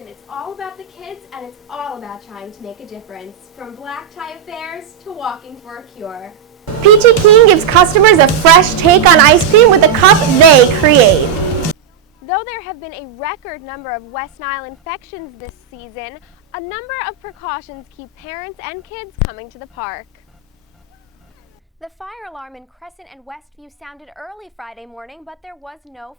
Foundation. It's all about the kids, and it's all about trying to make a difference, from black tie affairs to walking for a cure. Peachy Keen gives customers a fresh take on ice cream with the cup they create. Though there have been a record number of West Nile infections this season, a number of precautions keep parents and kids coming to the park. The fire alarm in Crescent and Westview sounded early Friday morning, but there was no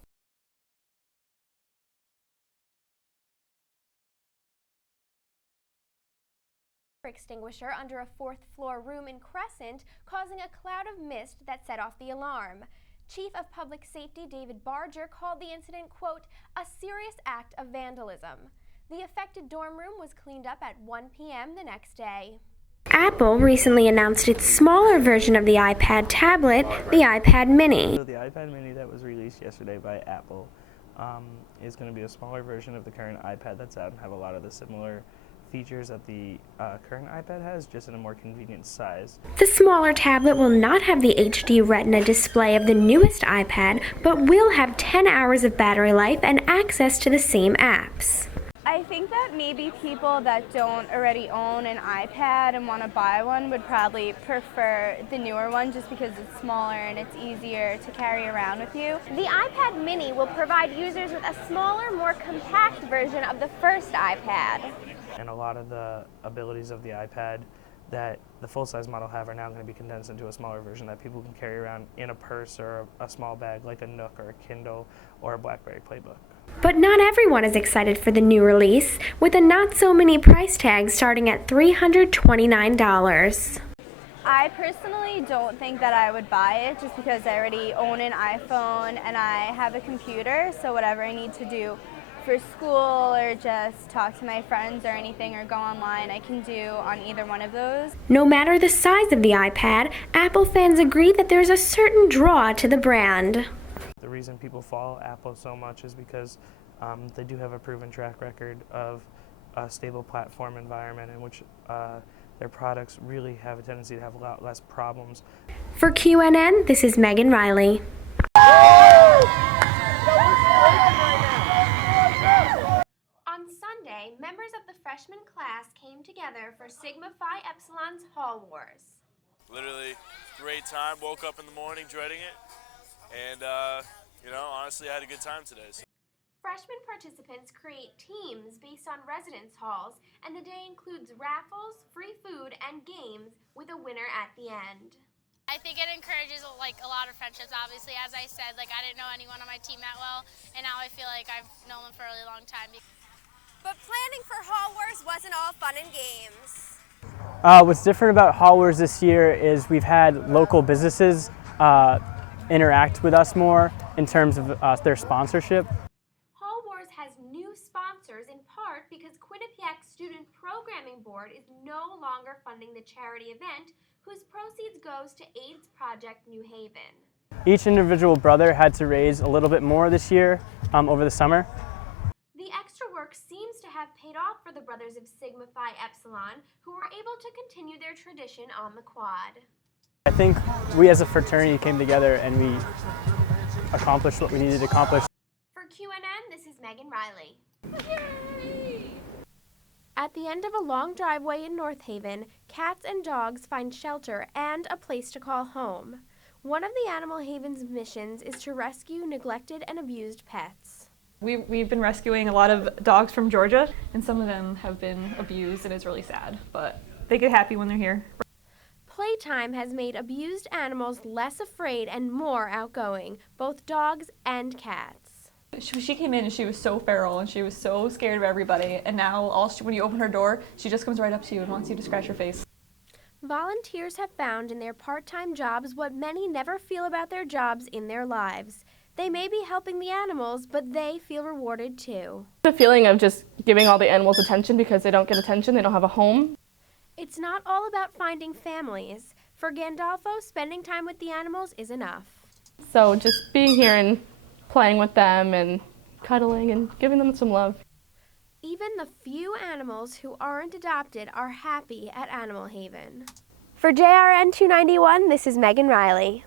extinguisher under a fourth-floor room in Crescent, causing a cloud of mist that set off the alarm. Chief of Public Safety David Barger called the incident, quote, a serious act of vandalism. The affected dorm room was cleaned up at 1 p.m. the next day. Apple recently announced its smaller version of the iPad tablet, the iPad mini. So the iPad mini that was released yesterday by Apple is going to be a smaller version of the current iPad that's out and have a lot of the similar features that the current iPad has, just in a more convenient size. The smaller tablet will not have the HD Retina display of the newest iPad, but will have 10 hours of battery life and access to the same apps. I think that maybe people that don't already own an iPad and want to buy one would probably prefer the newer one just because it's smaller and it's easier to carry around with you. The iPad mini will provide users with a smaller, more compact version of the first iPad. And a lot of the abilities of the iPad that the full-size model have are now going to be condensed into a smaller version that people can carry around in a purse or a small bag like a Nook or a Kindle or a BlackBerry Playbook. But not everyone is excited for the new release, with a not-so-many price tag starting at $329. I personally don't think that I would buy it just because I already own an iPhone and I have a computer, so whatever I need to do for school or just talk to my friends or anything or go online, I can do on either one of those. No matter the size of the iPad, Apple fans agree that there's a certain draw to the brand. The reason people follow Apple so much is because they do have a proven track record of a stable platform environment in which their products really have a tendency to have a lot less problems. For QNN, this is Megan Reilly. On Sunday, members of the freshman class came together for Sigma Phi Epsilon's Hall Wars. Literally, great time. Woke up in the morning dreading it. And, honestly, I had a good time today. So. Freshman participants create teams based on residence halls, and the day includes raffles, free food, and games with a winner at the end. I think it encourages a lot of friendships. Obviously, as I said, I didn't know anyone on my team that well, and now I feel like I've known them for a really long time. But planning for Hall Wars wasn't all fun and games. What's different about Hall Wars this year is we've had local businesses interact with us more in terms of their sponsorship. Hall Wars has new sponsors in part because Quinnipiac Student Programming Board is no longer funding the charity event, whose proceeds goes to AIDS Project New Haven. Each individual brother had to raise a little bit more this year over the summer. The extra work seems to have paid off for the brothers of Sigma Phi Epsilon, who were able to continue their tradition on the quad. I think we as a fraternity came together and we accomplished what we needed to accomplish. For QNN, this is Megan Reilly. Yay! At the end of a long driveway in North Haven, cats and dogs find shelter and a place to call home. One of the Animal Haven's missions is to rescue neglected and abused pets. We've been rescuing a lot of dogs from Georgia, and some of them have been abused, and it's really sad, but they get happy when they're here. Playtime has made abused animals less afraid and more outgoing, both dogs and cats. She came in and she was so feral and she was so scared of everybody, and now when you open her door, she just comes right up to you and wants you to scratch her face. Volunteers have found in their part-time jobs what many never feel about their jobs in their lives. They may be helping the animals, but they feel rewarded too. The feeling of just giving all the animals attention because they don't get attention, they don't have a home. It's not all about finding families. For Gandolfo, spending time with the animals is enough. So just being here and playing with them and cuddling and giving them some love. Even the few animals who aren't adopted are happy at Animal Haven. For JRN 291, this is Megan Reilly.